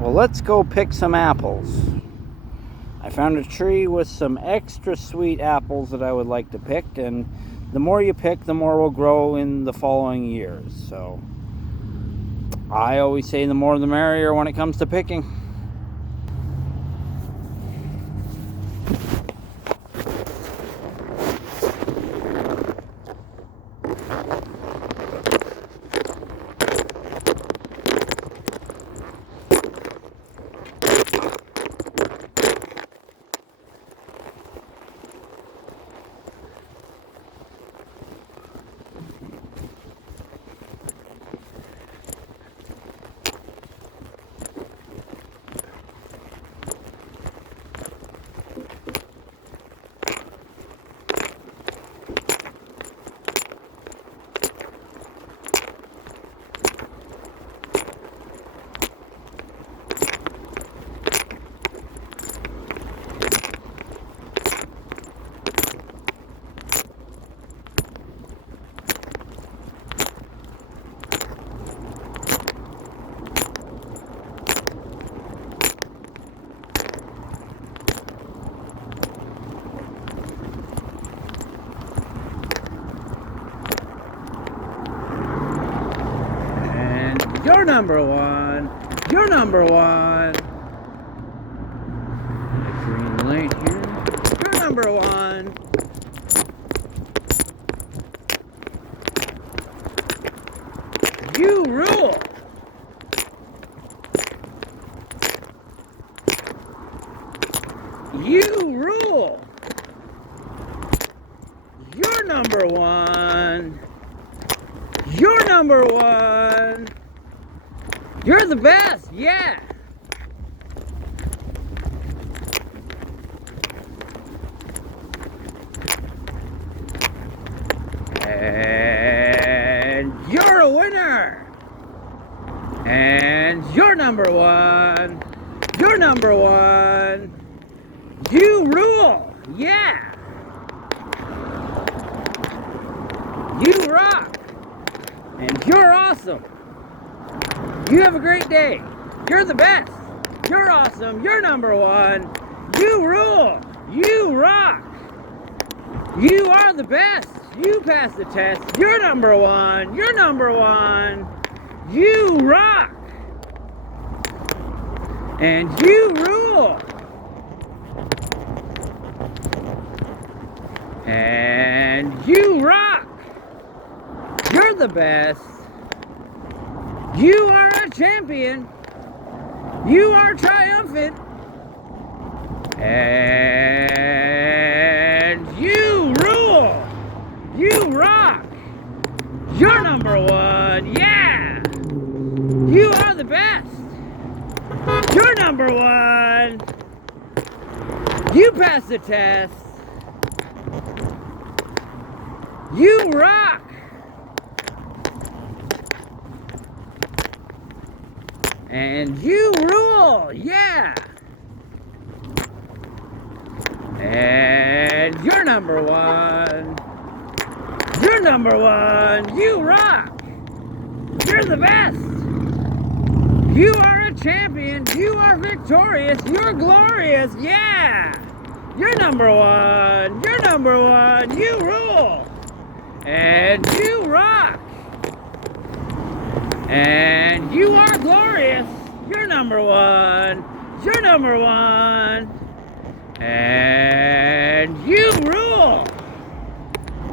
Well, let's go pick some apples. I found a tree with some extra sweet apples that I would like to pick, and the more you pick, the more will grow in the following years. So I always say the more the merrier when it comes to picking. You're number one. You're number one. Green light here. You're number one. You rule. You rule. You're number one. You're number one. You're the best, yeah. And you're a winner. And you're number one. You're number one. You rule, yeah. You rock. And you're awesome. You have a great day. You're the best. You're awesome. You're number one. You rule. You rock. You are the best. You pass the test. You're number one. You're number one. You rock. And you rule. And you rock. You're the best. You are a champion. You are triumphant. And you rule. You rock. You're number one. Yeah. You are the best. You're number one. You pass the test. You rock. And you rule, yeah. And you're number one. You're number one. You rock. You're the best. You are a champion. You are victorious. You're glorious, yeah. You're number one. You're number one. You rule. And you rock. And you are glorious. You're number one. You're number one. And you rule.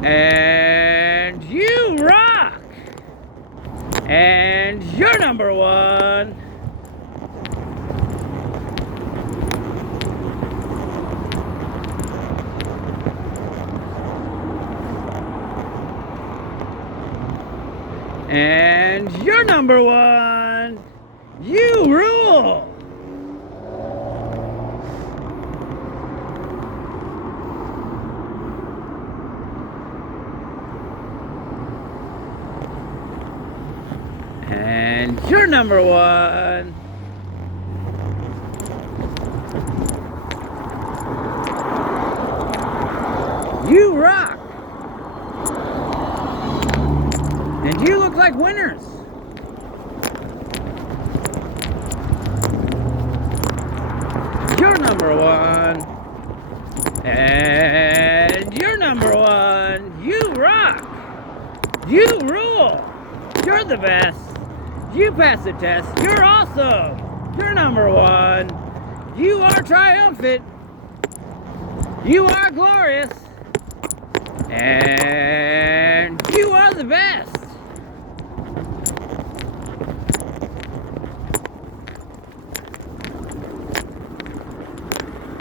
And you rock. And you're number one. And you're number one. You rule. And you're number one. You rock. And you look like winners. You're number one. And you're number one. You rock. You rule. You're the best. You pass the test. You're awesome. You're number one. You are triumphant. You are glorious. And you are the best.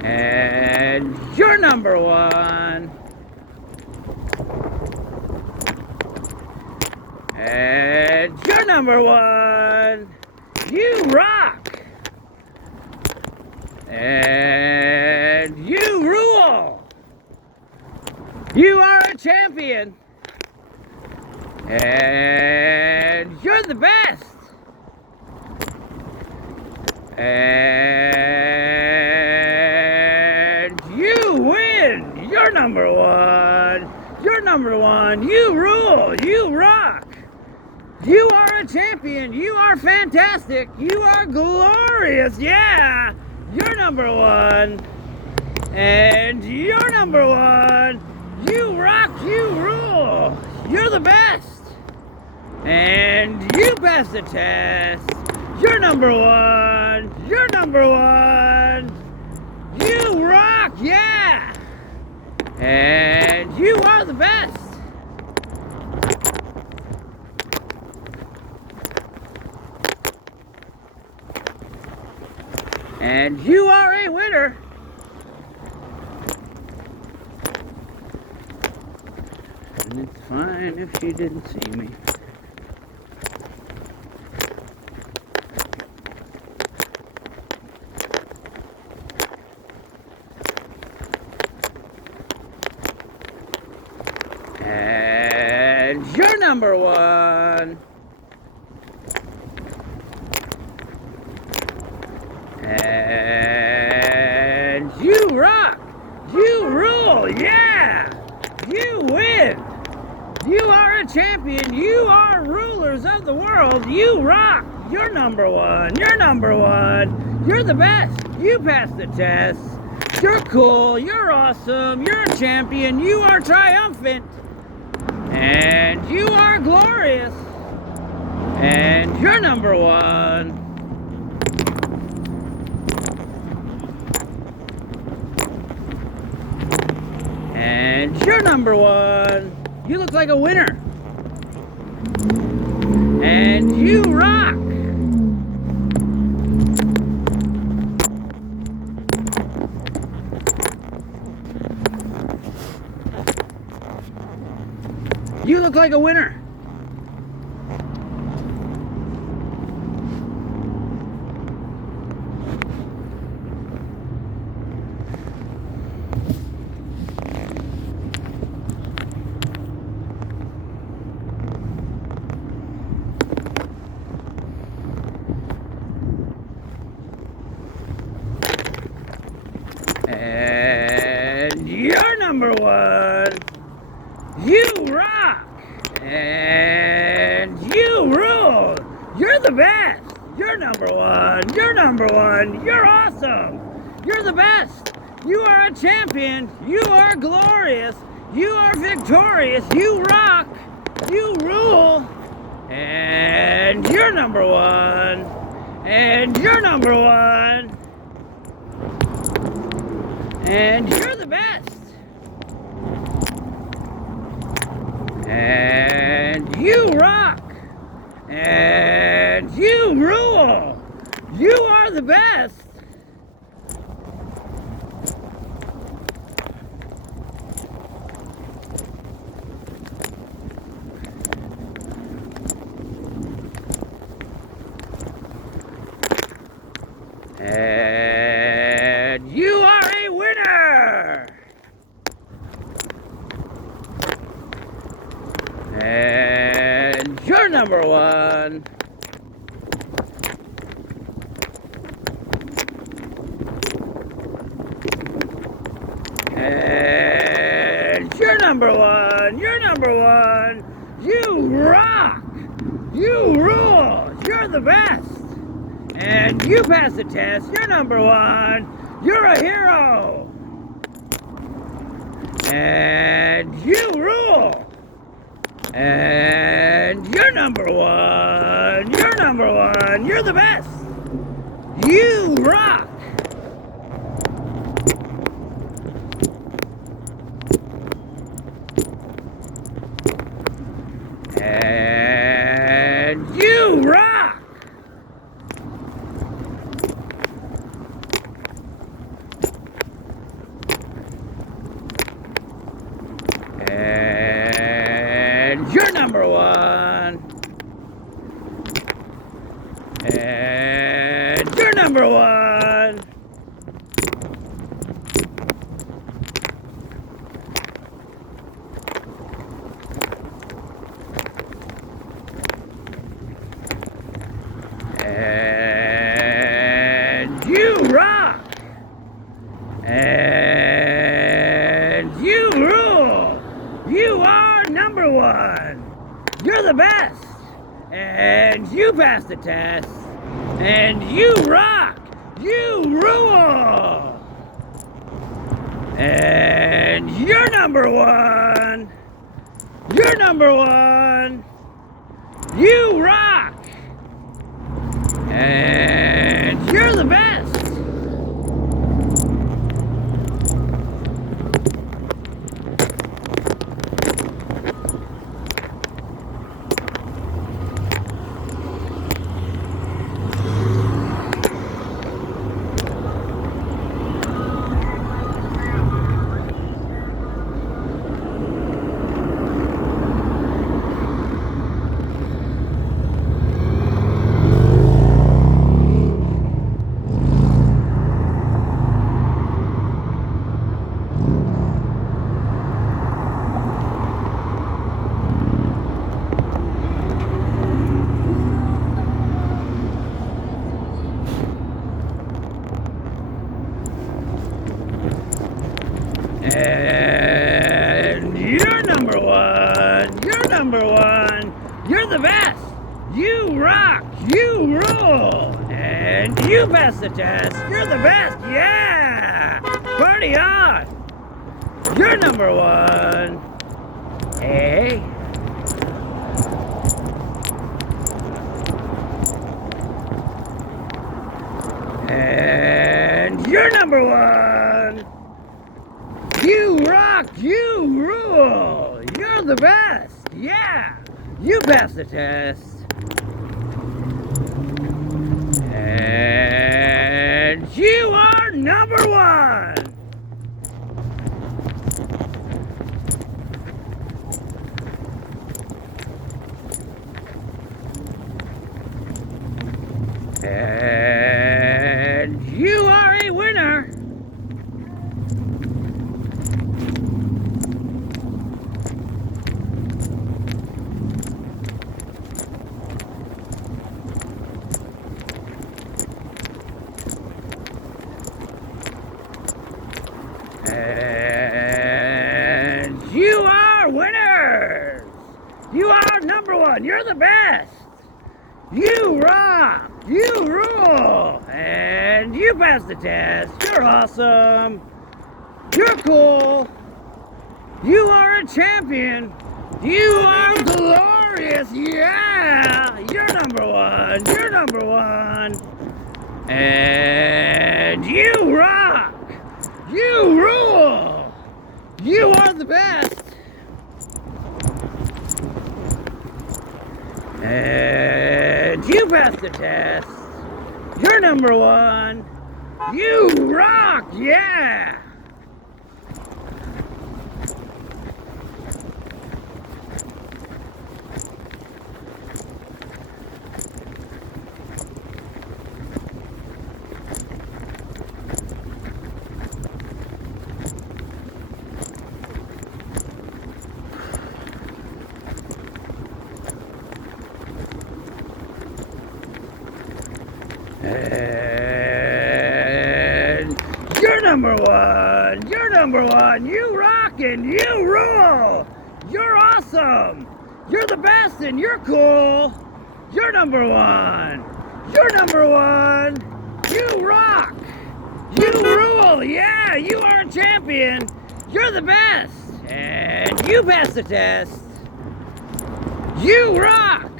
And you're number one. And you're number one. You rock. And you rule. You are a champion. And you're the best. And you win. You're number one. You're number one. You rule. You rock. You are a champion. You are fantastic. You are glorious. Yeah. You're number one. And you're number one. You rock. You rule. You're the best. And you pass the test. You're number one. You're number one. You rock. Yeah. And you are the best. And you are a winner. And it's fine if she didn't see me. And you're number one. And you rock. You rule. Yeah. You win. You are a champion. You are rulers of the world. You rock. You're number one. You're number one. You're the best. You pass the test. You're cool. You're awesome. You're a champion. You are triumphant. And you are glorious. And you're number one. And you're number one. You look like a winner. And you rock. You look like a winner. And you're number one. You rock. And you rule. You're the best. You're number one. You're number one. You're awesome. You're the best. You are a champion. You are glorious. You are victorious. You rock. You rule. And you're number one. And you're number one. And you're the best. And you rock. And you rule. You are the best. And you are a winner. And you're number one. And you're number one. You're number one. You rock. You rule. You're the best. And you pass the test. You're number one. You're a hero. And you rule. And you're number one. You're number one. You're the best. You rock. And you rock. And you're number one. And you're number one. And you rock. And you rule. You are number one. You're the best. And you pass the test. And you rock. You rule. And you're number one. You're number one. You rock. And you're the best. And you're number one. You're number one. You're the best. You rock. You rule. And you pass the test. You're the best. Yeah. Party on. You're number one. Hey. And you're number one. You rock, you rule. You're the best. Yeah. You pass the test. And you are number one. And you are a winner. And you are winners. You are number one. You're the best. You rock. You rule. And you pass the test. You're awesome. You're cool. You are a champion. You are glorious. Yeah. You're number one. You're number one. And you rock. You rule. You are the best. And you pass the test. You're number one. You rock. Yeah. And you're number one. You're number one. You rock and you rule. You're awesome. You're the best and you're cool. You're number one. You're number one. You rock. You rule! Yeah, you are a champion! You're the best! And you passed the test! You rock!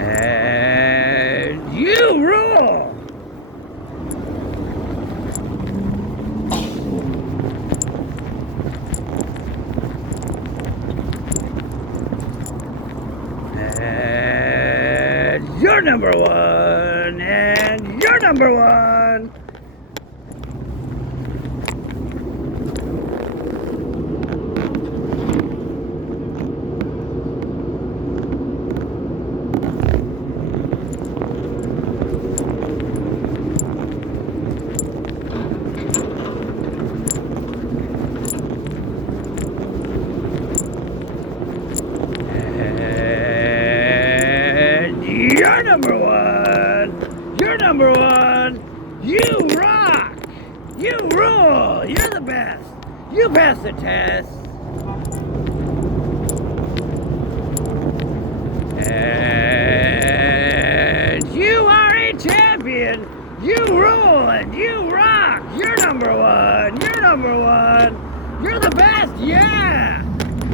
And you rule! And you're number one! And you're number one! You're number one! You're number one! You rock! You rule! You're the best! You passed the test! And you are a champion! You rule and you rock! You're number one! You're number one! You're the best! Yeah!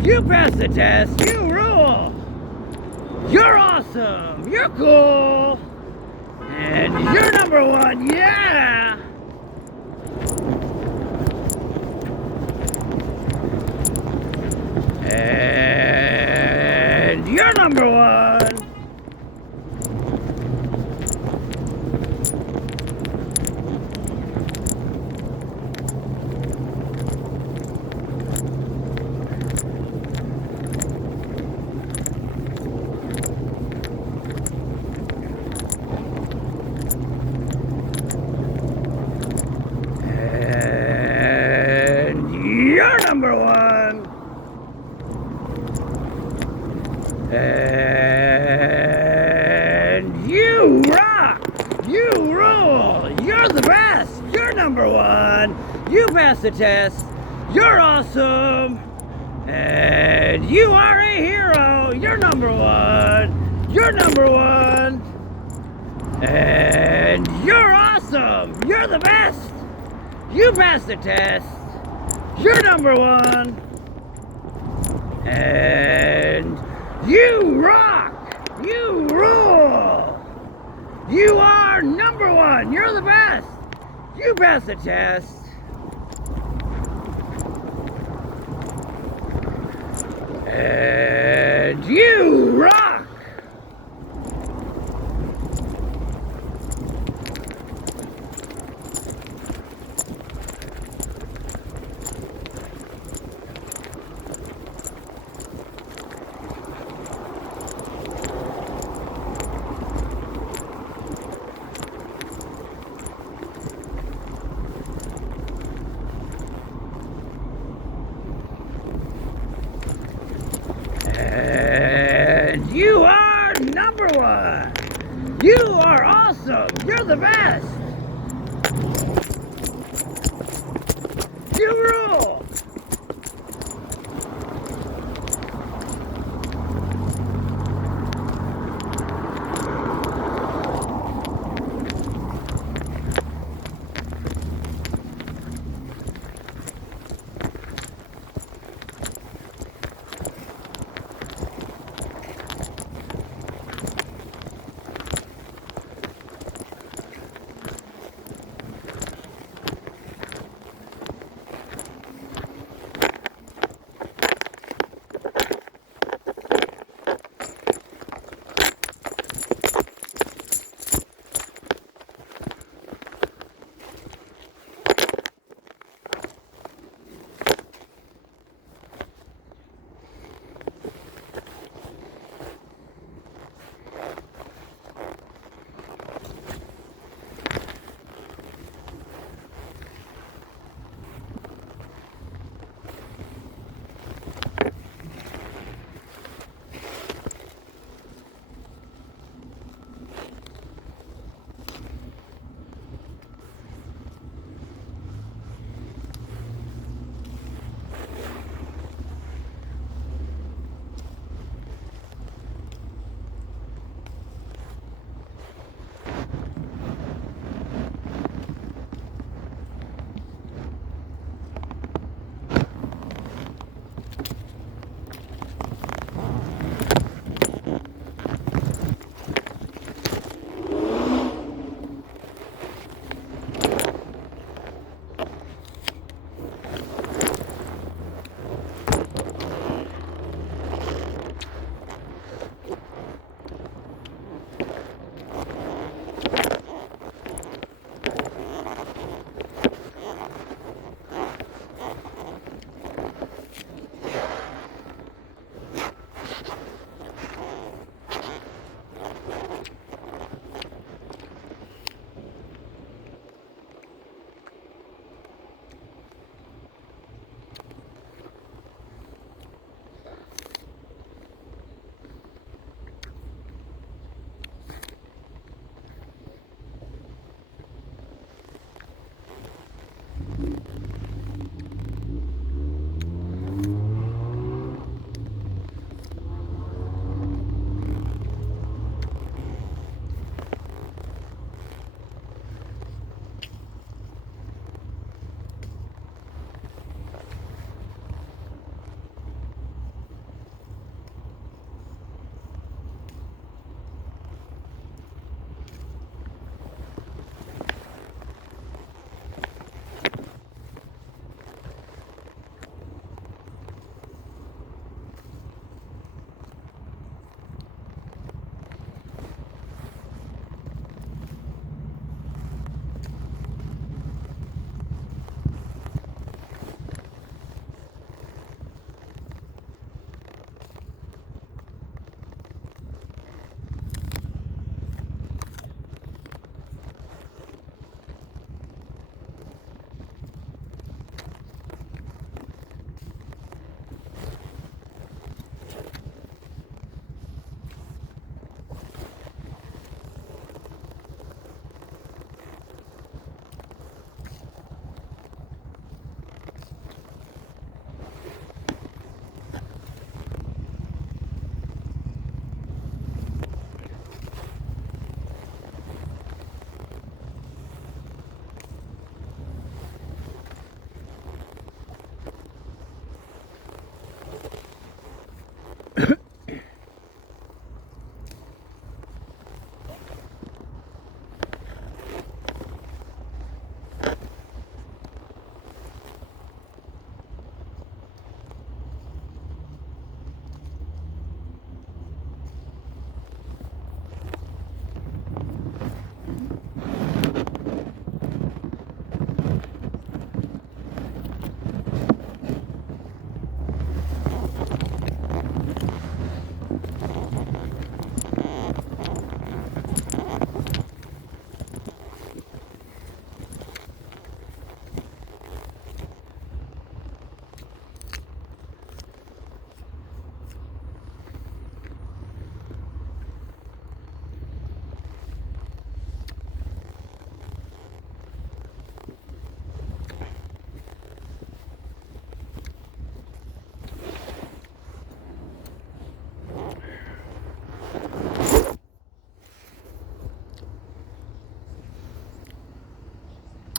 You passed the test! You rule! You're awesome! You're cool! And you're number one! Yeah! And you're number one! You're number one! And you rock! You rule! You're the best! You're number one! You passed the test! You're awesome! And you are a hero! You're number one! You're number one! And you're awesome! You're the best! You passed the test! You're number one! And you rock! You rule! You are number one! You're the best! You passed the test! And you rock! And you are number one! You are awesome! You're the best! You rule!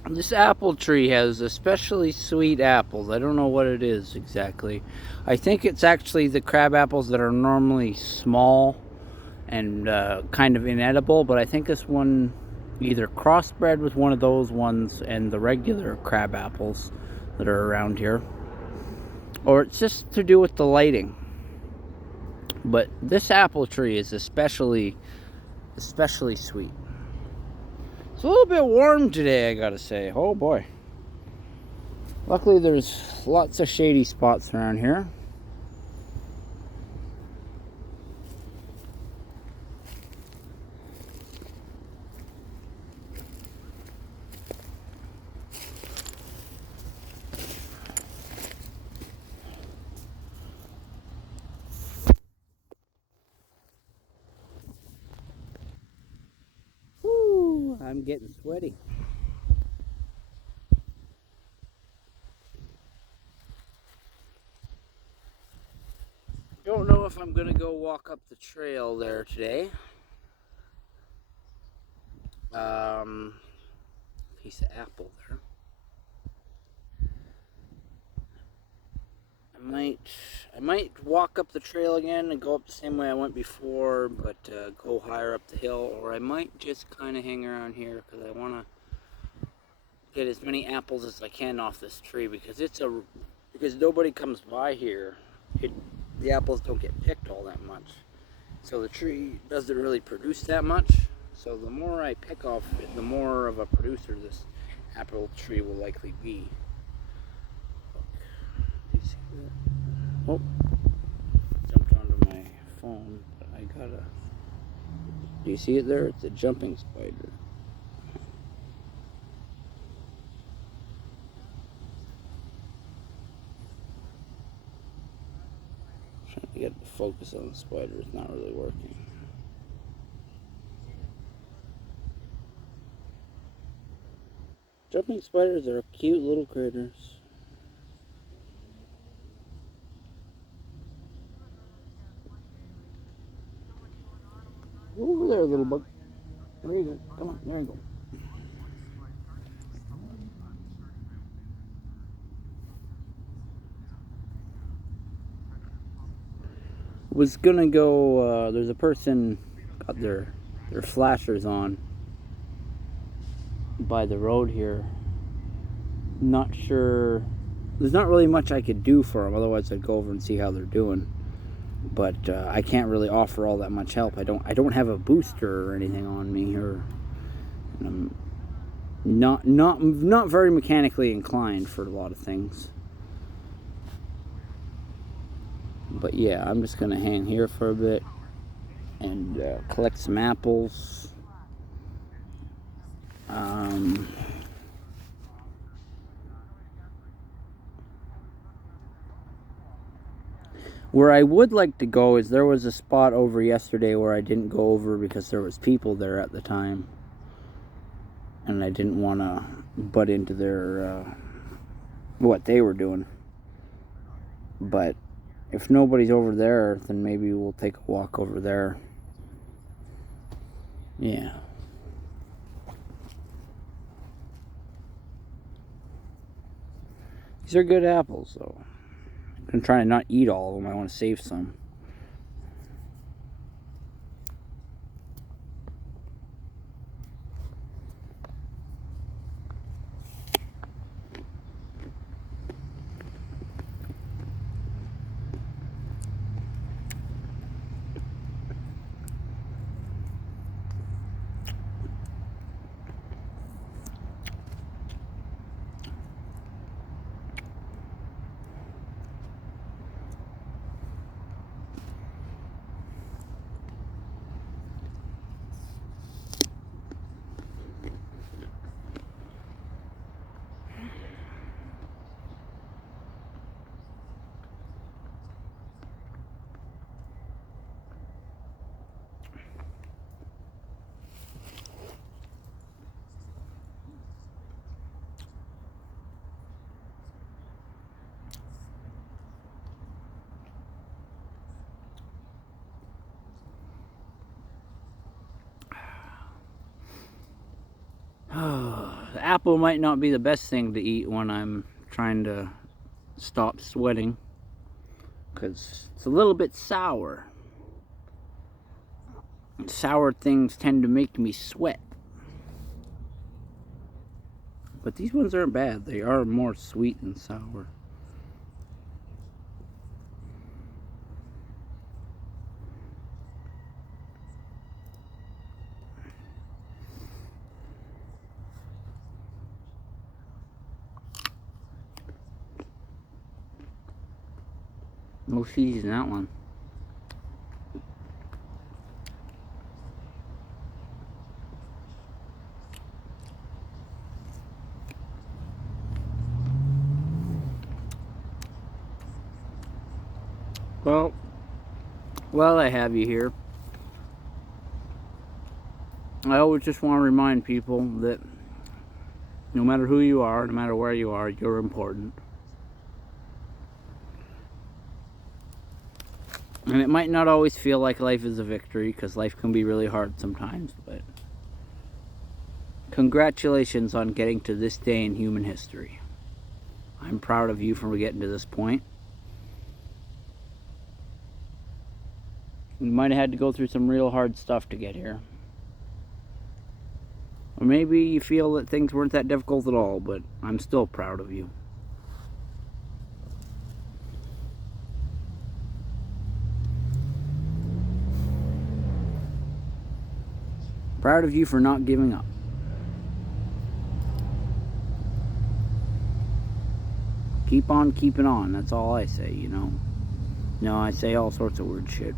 This apple tree has especially sweet apples. I don't know what it is exactly. I think it's actually the crab apples that are normally small and kind of inedible, but I think this one either crossbred with one of those ones and the regular crab apples that are around here, or it's just to do with the lighting. But this apple tree is especially sweet. It's a little bit warm today, I gotta say. Oh boy. Luckily there's lots of shady spots around here. Woo, I'm getting sweaty. Don't know if I'm gonna go walk up the trail there today. Piece of apple there. I might walk up the trail again and go up the same way I went before, but go higher up the hill, or I might just kind of hang around here because I want to get as many apples as I can off this tree, because because nobody comes by here. The apples don't get picked all that much, so the tree doesn't really produce that much. So the more I pick off it, the more of a producer this apple tree will likely be. Oh, jumped onto my phone, but I gotta. Do you see it there? It's a jumping spider. Trying to get the focus on the spider, it's not really working. Jumping spiders are cute little critters. Over there, little bug. There you go. Come on, there you go. Was gonna go. There's a person got their flashers on by the road here. Not sure. There's not really much I could do for them. Otherwise, I'd go over and see how they're doing. But I can't really offer all that much help. I don't have a booster or anything on me, or I'm not very mechanically inclined for a lot of things. But yeah, I'm just gonna hang here for a bit and collect some apples. Where I would like to go is, there was a spot over yesterday where I didn't go over because there was people there at the time, and I didn't want to butt into their what they were doing. But if nobody's over there, then maybe we'll take a walk over there. Yeah. These are good apples, though. I'm trying to not eat all of them. I want to save some. apple might not be the best thing to eat when I'm trying to stop sweating, because it's a little bit sour. Sour things tend to make me sweat. But these ones aren't bad. They are more sweet than sour. No cheese in that one. Well, I have you here. I always just want to remind people that no matter who you are, no matter where you are, you're important. And it might not always feel like life is a victory, because life can be really hard sometimes, but congratulations on getting to this day in human history. I'm proud of you for getting to this point. You might have had to go through some real hard stuff to get here. Or maybe you feel that things weren't that difficult at all, but I'm still proud of you. Proud of you for not giving up. Keep on keeping on, that's all I say, you know. No, I say all sorts of weird shit.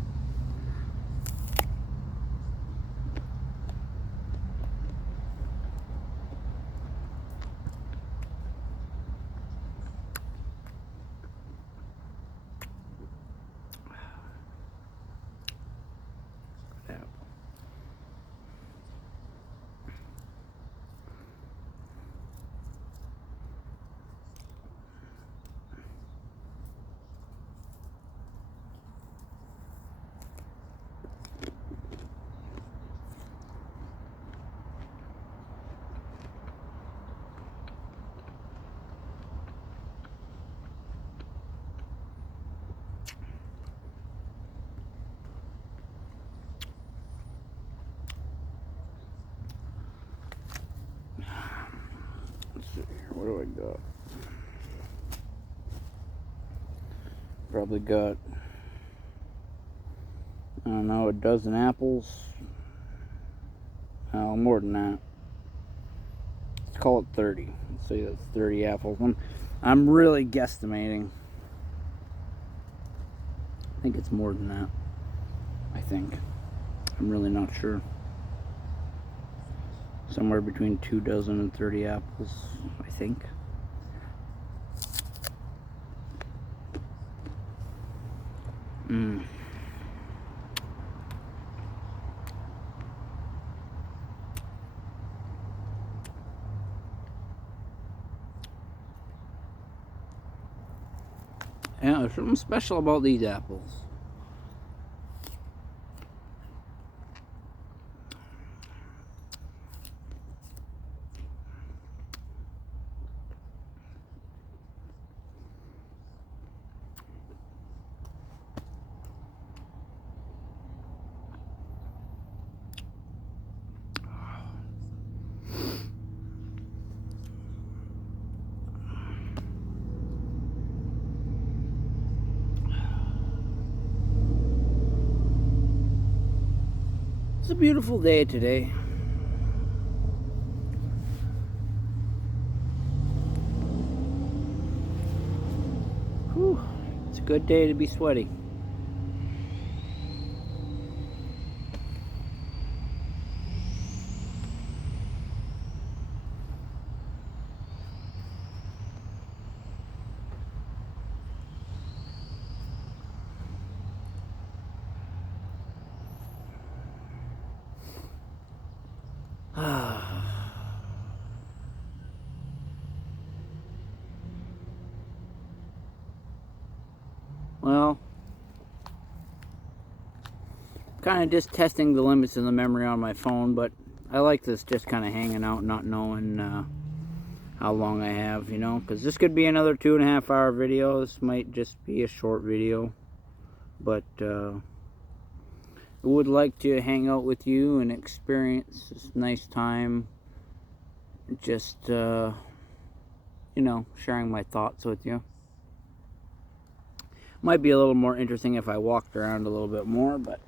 What do I got? Probably got, I don't know, a dozen apples. Oh, more than that. Let's call it 30. Let's say that's 30 apples. I'm really guesstimating. I think it's more than that. I think. I'm really not sure. Somewhere between 2 dozen and 30 apples, I think. Yeah, there's something special about these apples. It's a beautiful day today. Whew. It's a good day to be sweaty. Well, kind of just testing the limits of the memory on my phone, but I like this just kind of hanging out, not knowing how long I have, you know, because this could be another 2.5 hour video. This might just be a short video, but I would like to hang out with you and experience this nice time, just you know, sharing my thoughts with you. Might be a little more interesting if I walked around a little bit more, but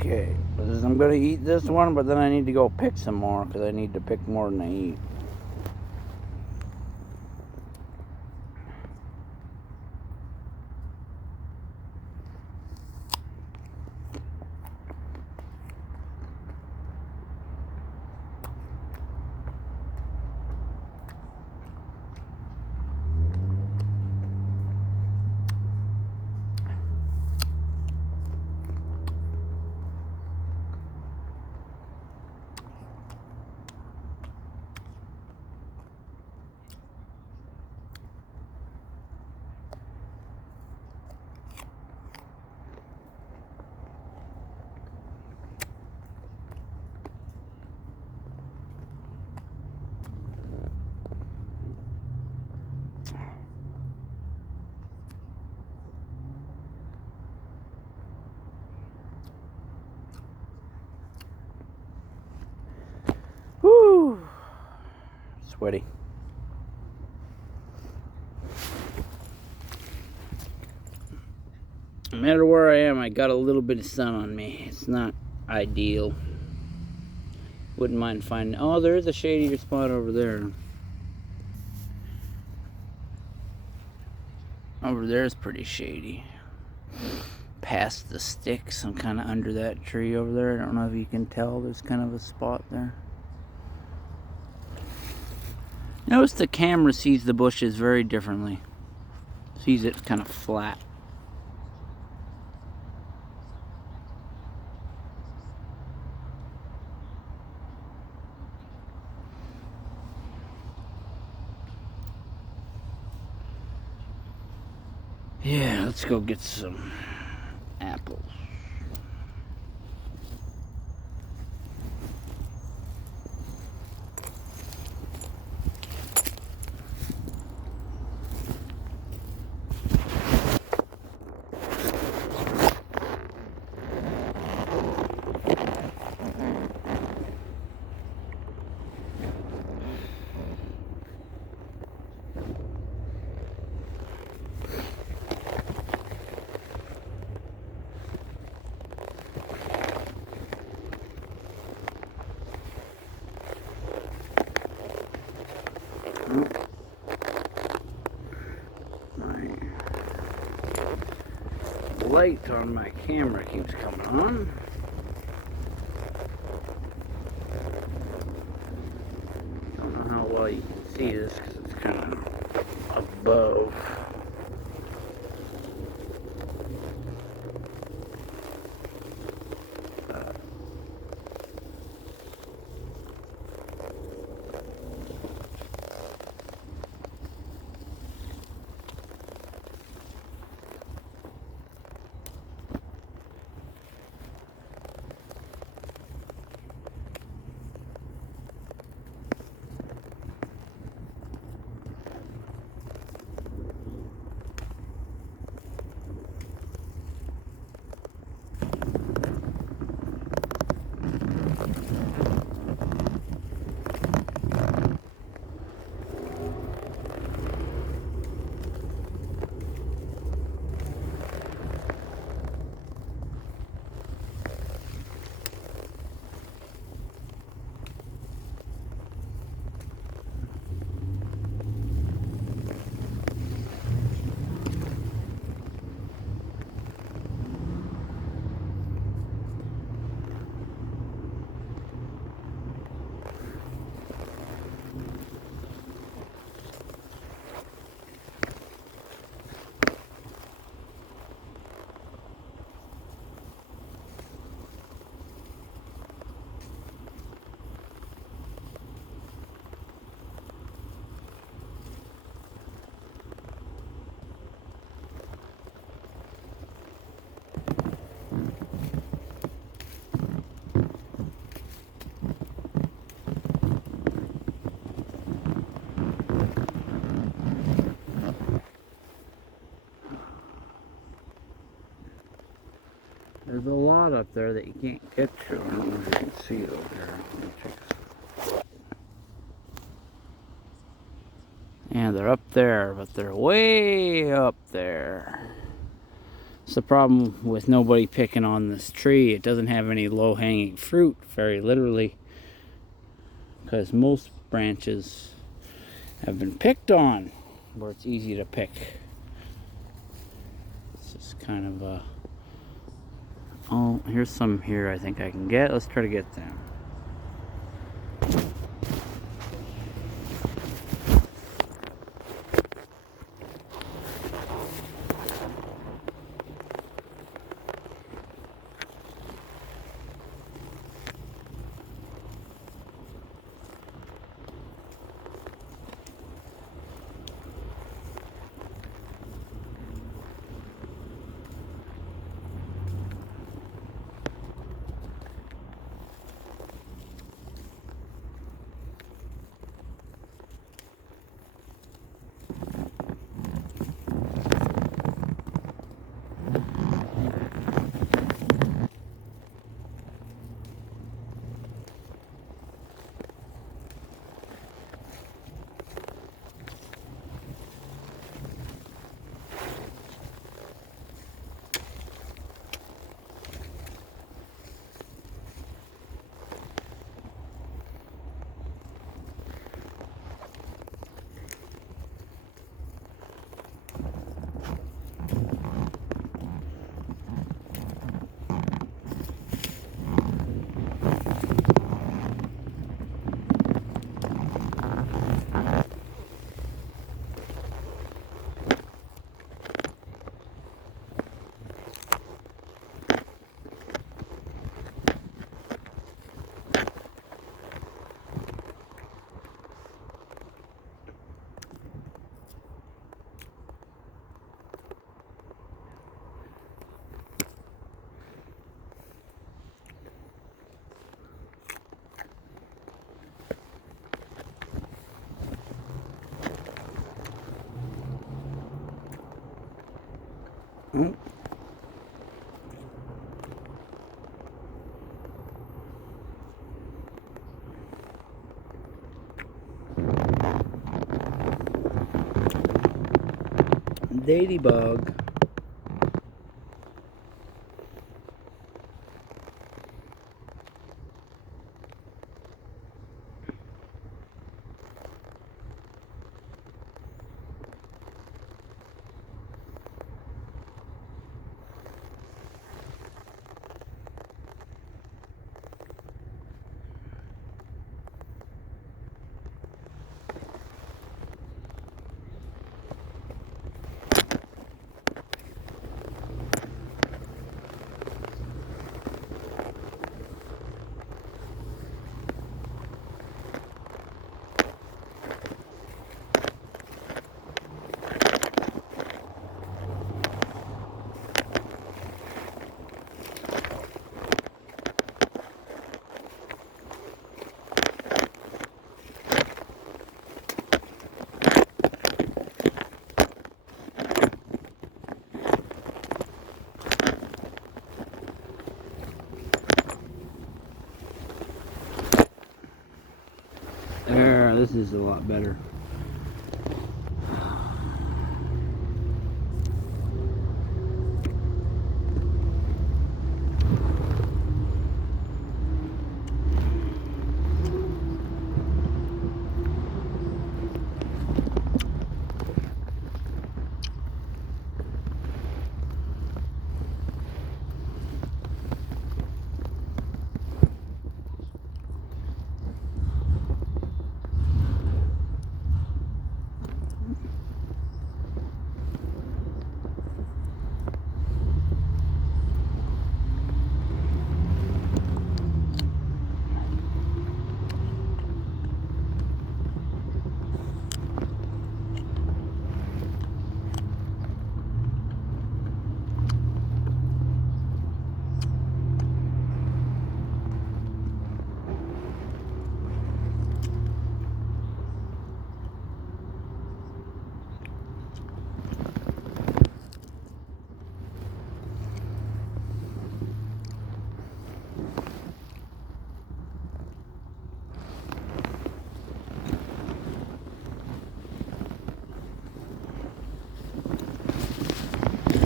okay, I'm gonna eat this one, but then I need to go pick some more because I need to pick more than I eat. Whew, sweaty. No matter where I am, I got a little bit of sun on me. It's not ideal. Wouldn't mind finding, oh, there is a shadier spot over there. Over there is pretty shady. Past the sticks, I'm kind of under that tree over there. I don't know if you can tell, there's kind of a spot there. Notice the camera sees the bushes very differently. Sees it kind of flat. Yeah, let's go get some apples. Light on my camera keeps coming on. Don't know how well you can see this because it's kind of above. there that you can't get to. I don't know if you can see it over there. Let me check this. Yeah, they're up there, but they're way up there. It's the problem with nobody picking on this tree. It doesn't have any low-hanging fruit, very literally, because most branches have been picked on where it's easy to pick. It's just kind of a... Oh, here's some here I think I can get. Let's try to get them. Oh. Ladybug. There, this is a lot better.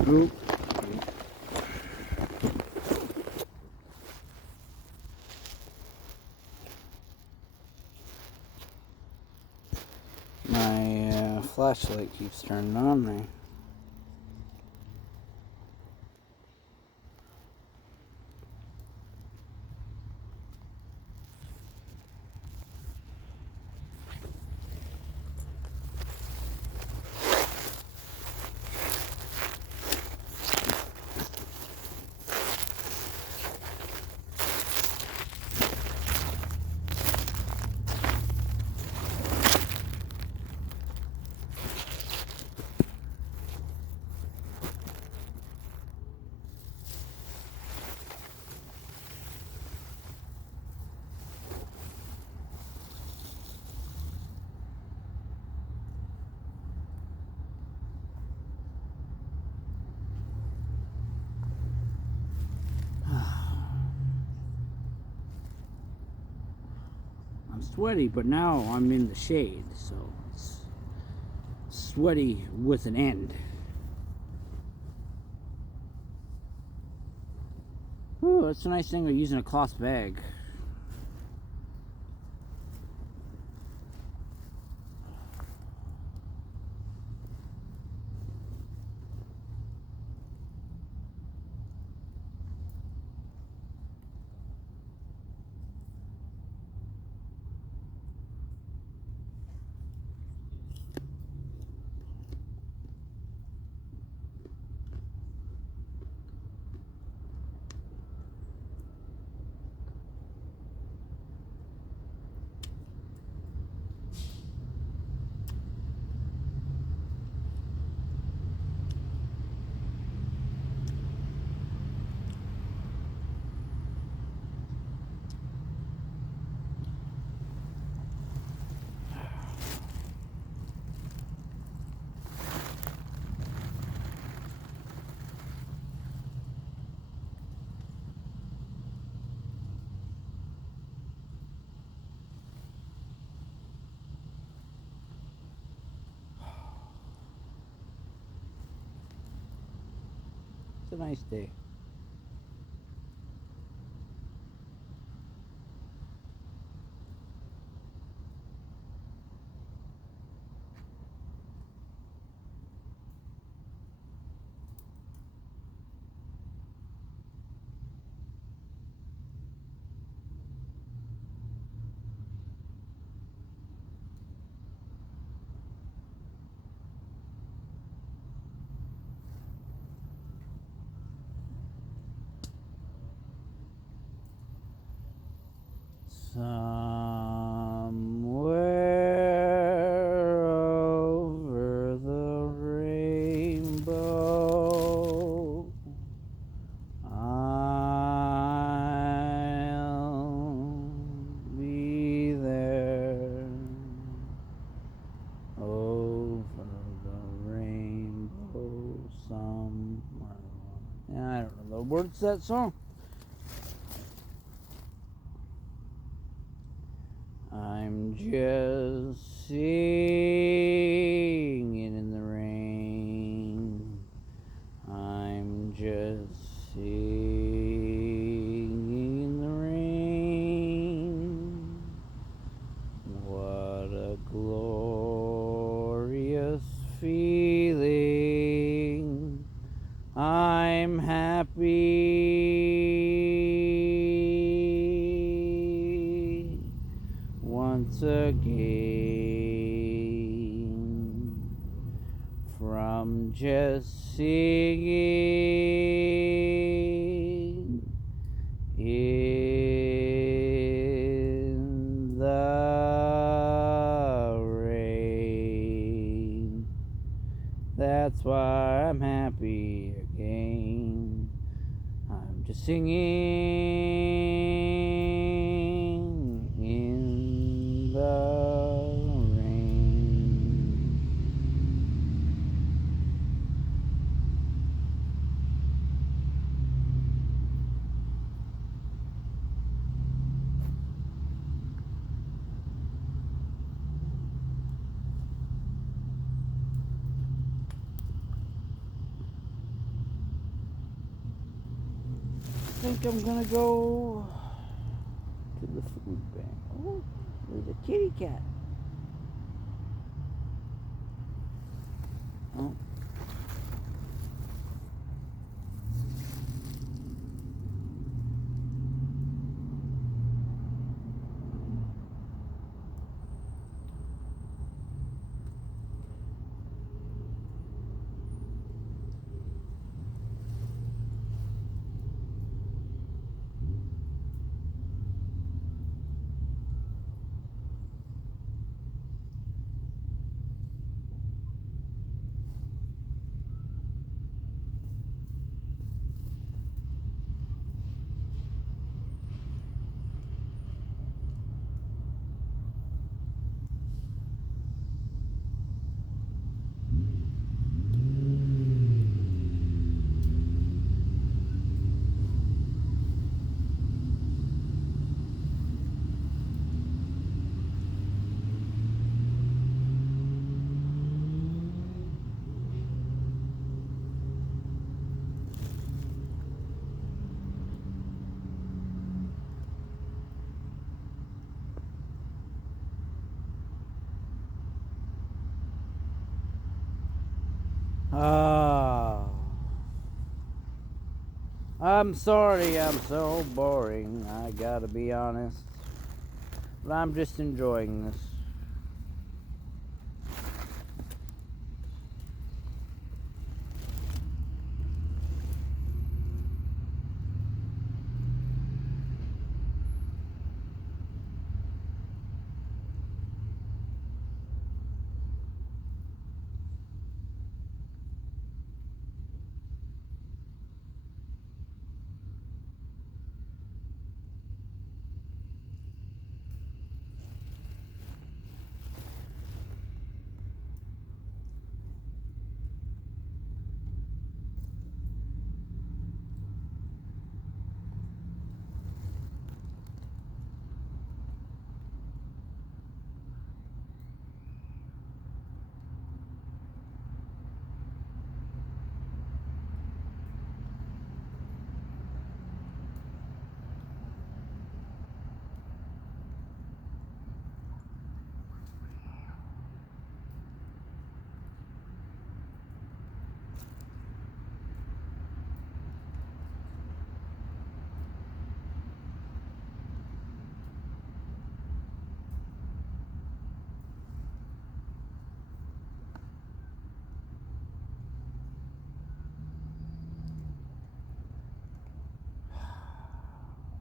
Oop. My flashlight keeps turning on there. I'm sweaty, but now I'm in the shade, so it's sweaty with an end. Ooh, that's a nice thing of using a cloth bag. It's a nice day. Somewhere over the rainbow, I'll be there. Over the rainbow somewhere. I don't know the words to that song. I'm just singing in the rain. I'm just singing in the rain. What a glorious feeling. I'm happy once again, from just singing in the rain. That's why I'm happy again. I'm just singing in the rain. think I'm gonna go to the food bank. Oh, there's a kitty cat. Oh. Ah, I'm sorry I'm so boring, I gotta be honest. But I'm just enjoying this.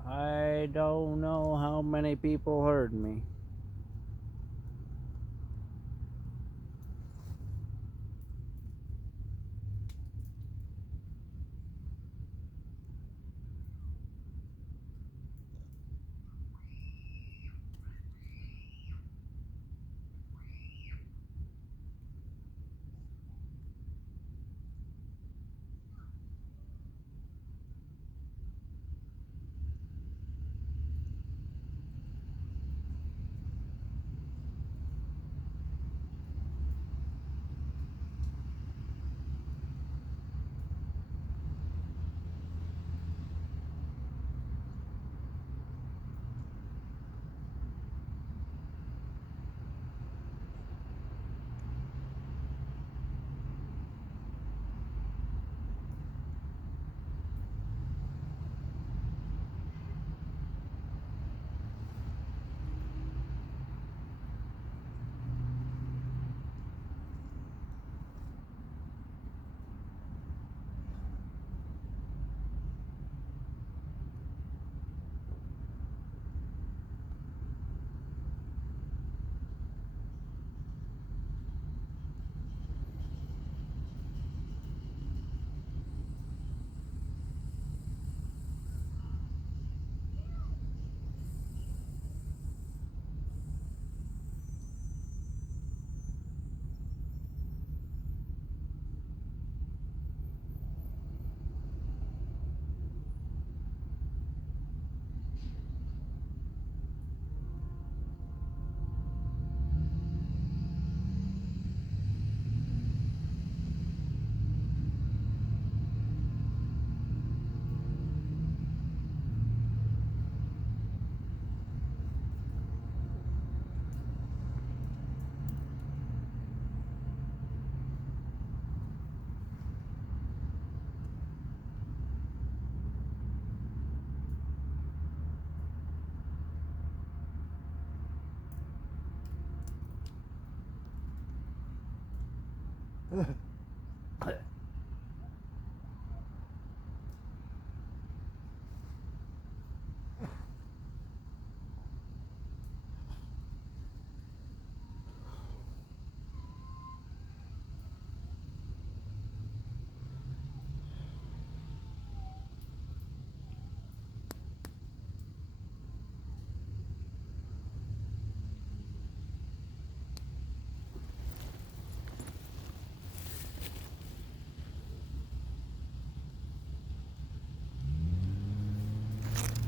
I don't know how many people heard me.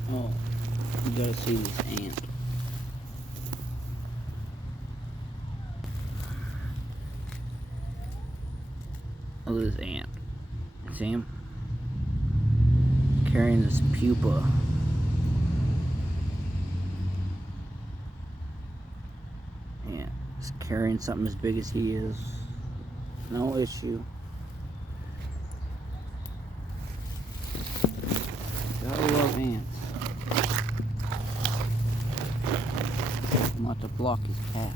Oh, you gotta see this ant. Look at this ant. See him? Carrying this pupa. Yeah, he's carrying something as big as he is. No issue. Gotta love ants. Not to block his path.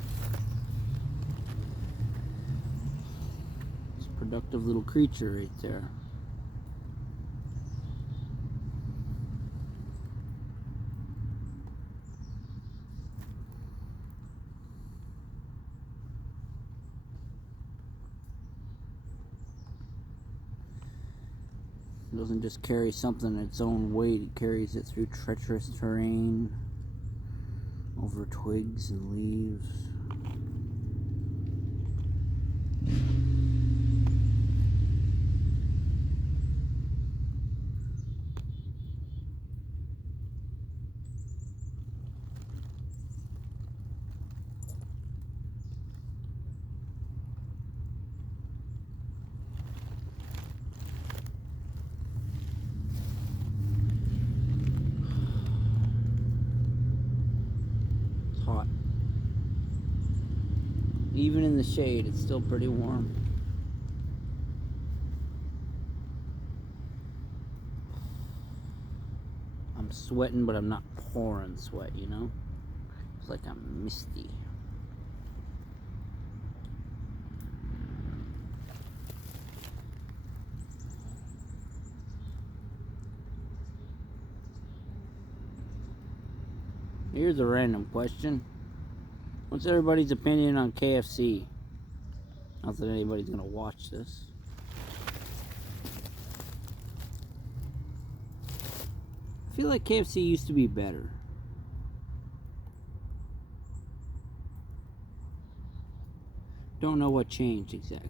It's a productive little creature right there. It doesn't just carry something its own weight, it carries it through treacherous terrain, over twigs and leaves. Hot. Even in the shade, it's still pretty warm. I'm sweating, but I'm not pouring sweat, you know? It's like I'm misty. Here's a random question. What's everybody's opinion on KFC? Not that anybody's gonna watch this. I feel like KFC used to be better. Don't know what changed exactly.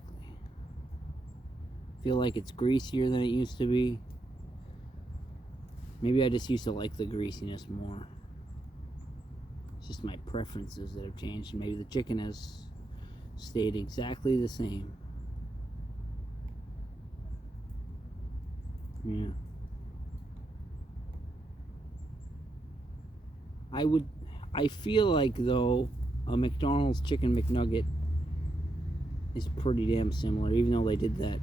Feel like it's greasier than it used to be. Maybe I just used to like the greasiness more. It's just my preferences that have changed. Maybe the chicken has stayed exactly the same. Yeah. I feel like though a McDonald's chicken McNugget is pretty damn similar, even though they did that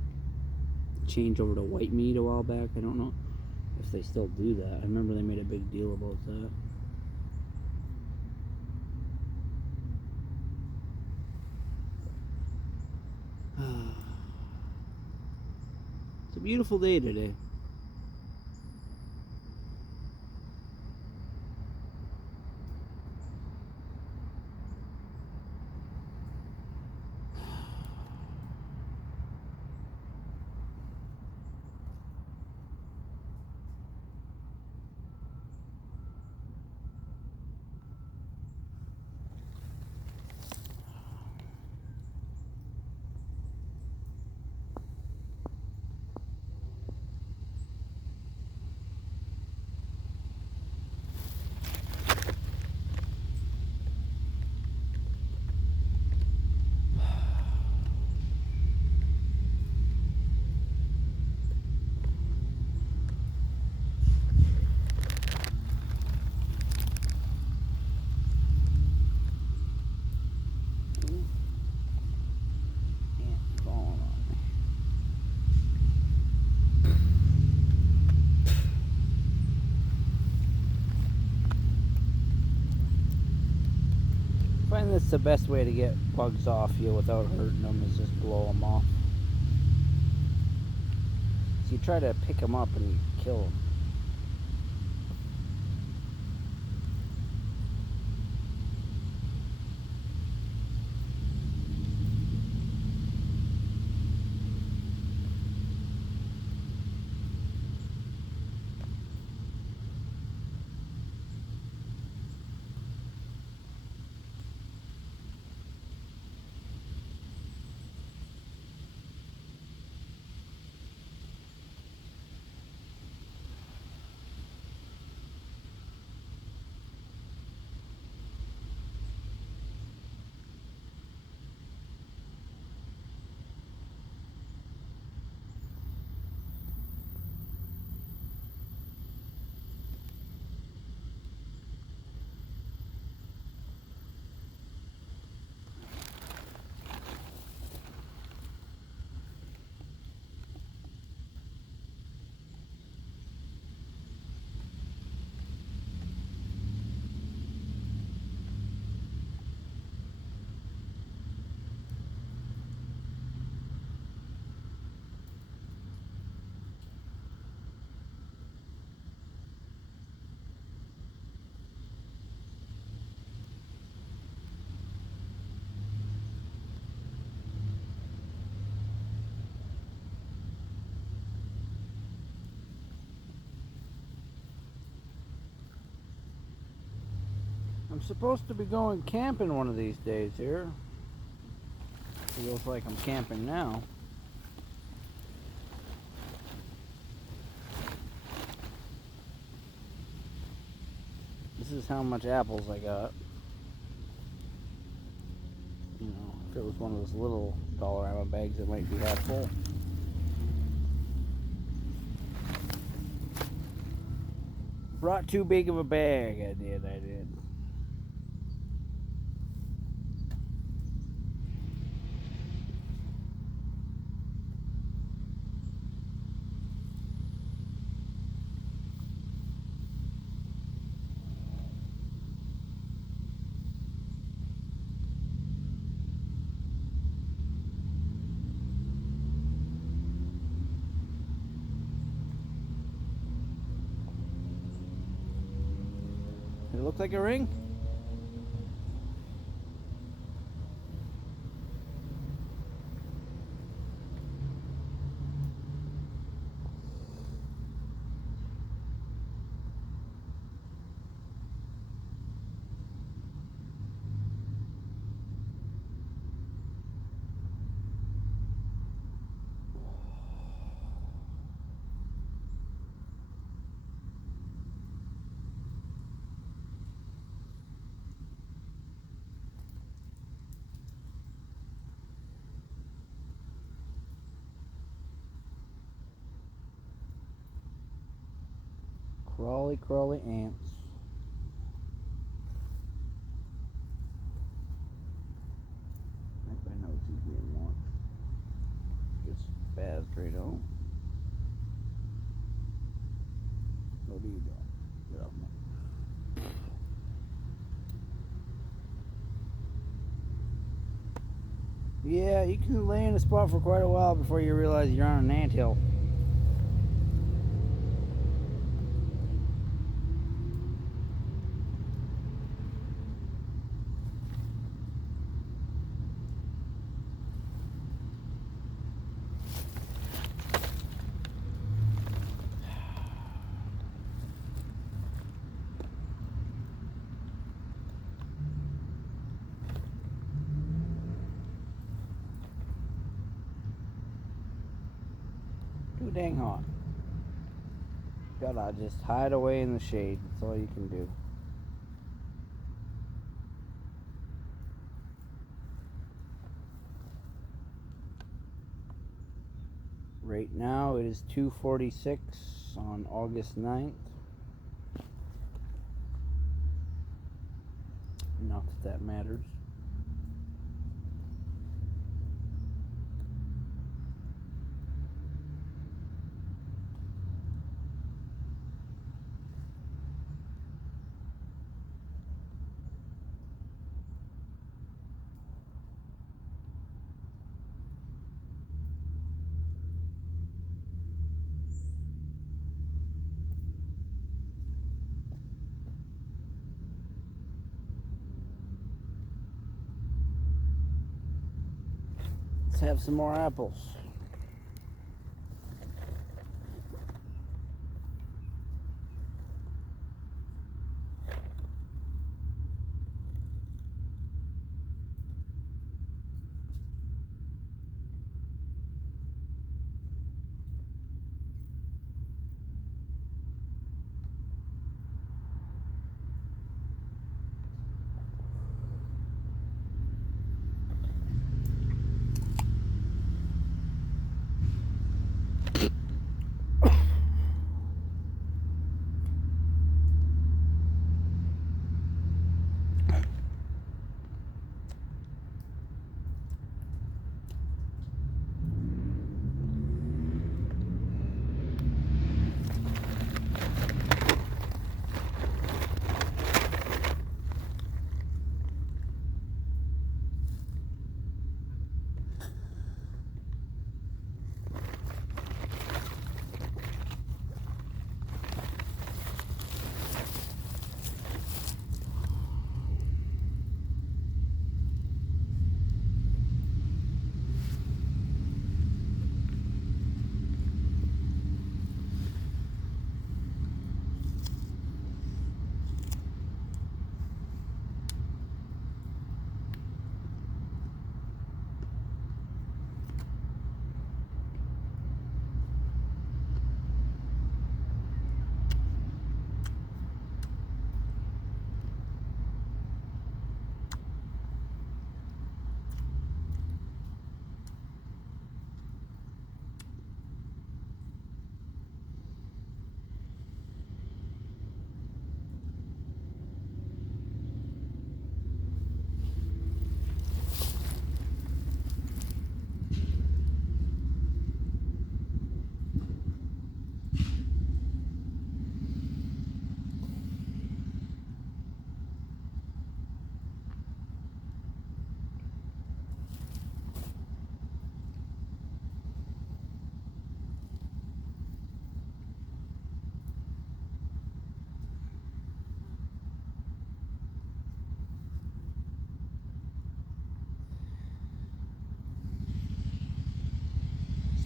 change over to white meat a while back. I don't know if they still do that. I remember they made a big deal about that. It's a beautiful day today. I find that's the best way to get bugs off you without hurting them, is just blow them off. So you try to pick them up and you kill them. I'm supposed to be going camping one of these days here. Feels like I'm camping now. This is how much apples I got. You know, if it was one of those little Dollarama bags, it might be half full. Brought too big of a bag, I did. Did it look like a ring? Crawly ants. I think my nose is being launched. Gets spazzed right on. What are you doing? Get off me. Yeah, you can lay in a spot for quite a while before you realize you're on an anthill. Too dang hot. Gotta just hide away in the shade. That's all you can do. Right now it is 2:46 on August 9th. Not that matters. Let's have some more apples.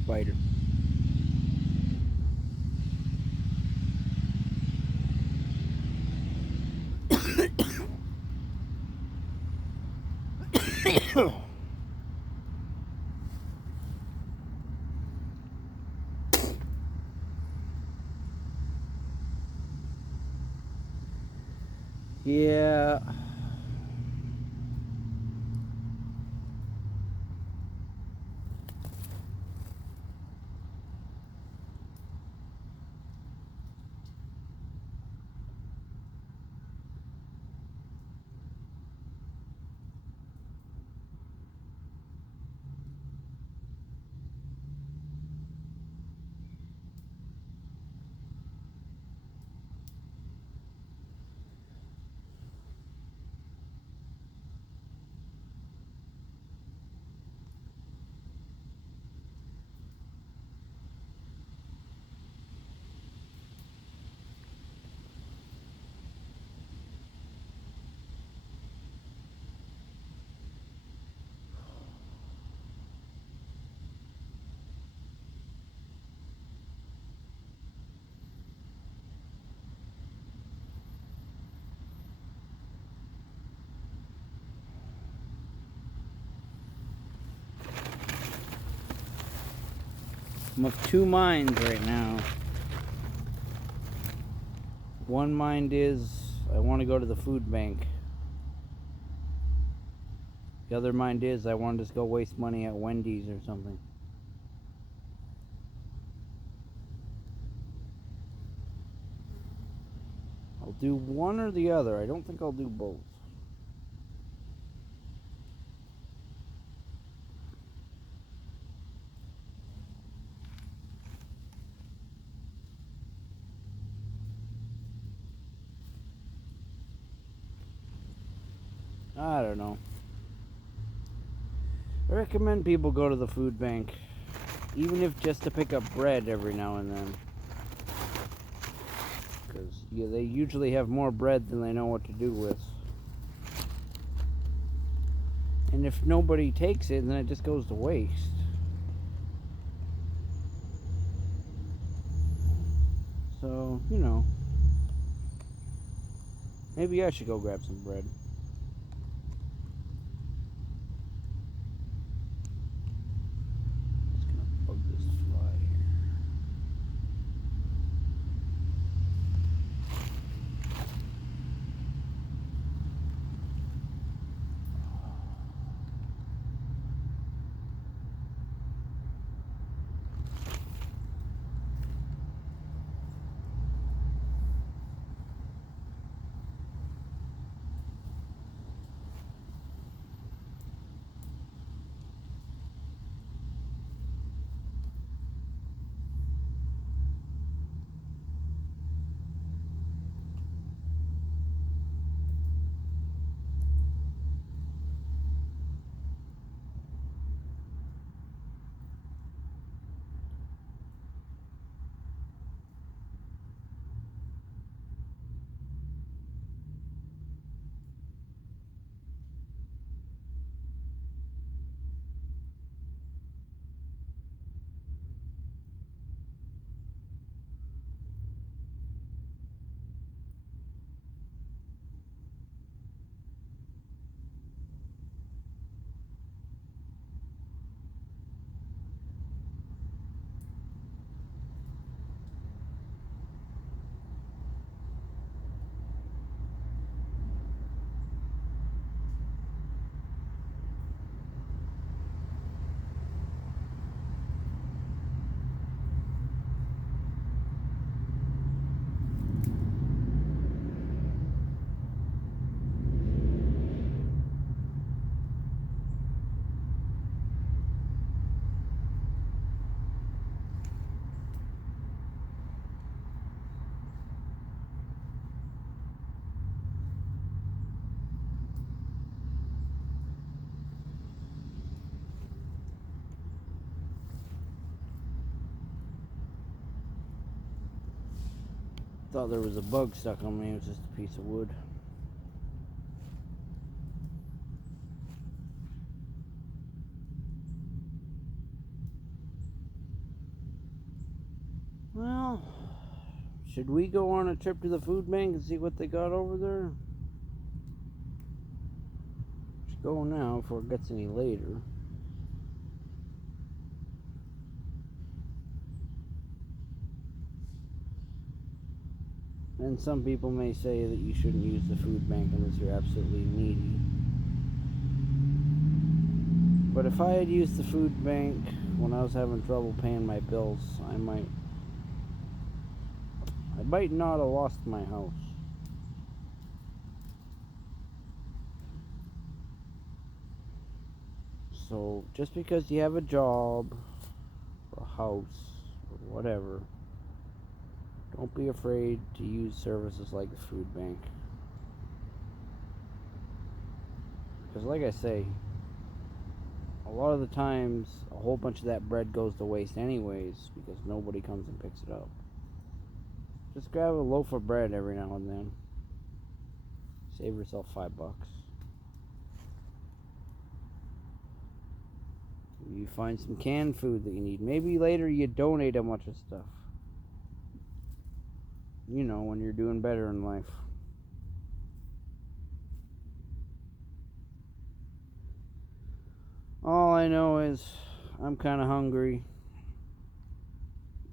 Spider. Yeah. I'm of two minds right now. One mind is I want to go to the food bank. The other mind is I want to just go waste money at Wendy's or something. I'll do one or the other. I don't think I'll do both. I don't know. I recommend people go to the food bank, even if just to pick up bread every now and then. Because they usually have more bread than they know what to do with. And if nobody takes it, then it just goes to waste. So, you know, maybe I should go grab some bread. Just gonna bug this fly here. Thought there was a bug stuck on me. It was just a piece of wood. Well, should we go on a trip to the food bank and see what they got over there? Should go now before it gets any later. And some people may say that you shouldn't use the food bank unless you're absolutely needy. But if I had used the food bank when I was having trouble paying my bills, I might not have lost my house. So just because you have a job or a house or whatever, don't be afraid to use services like the food bank. Because like I say, a lot of the times a whole bunch of that bread goes to waste anyways because nobody comes and picks it up. Just grab a loaf of bread every now and then. Save yourself $5. You find some canned food that you need. Maybe later you donate a bunch of stuff. You know, when you're doing better in life. All I know is I'm kind of hungry.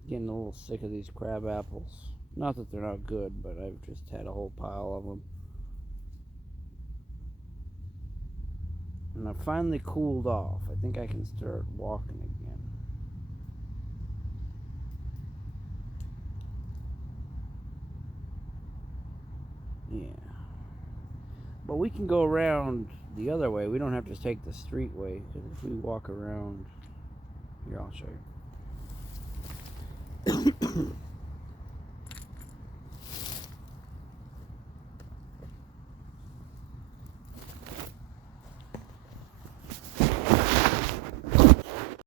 Getting a little sick of these crab apples. Not that they're not good, but I've just had a whole pile of them. And I finally cooled off. I think I can start walking again. Yeah. But we can go around the other way. We don't have to take the street way. Because if we walk around... Here, I'll show you.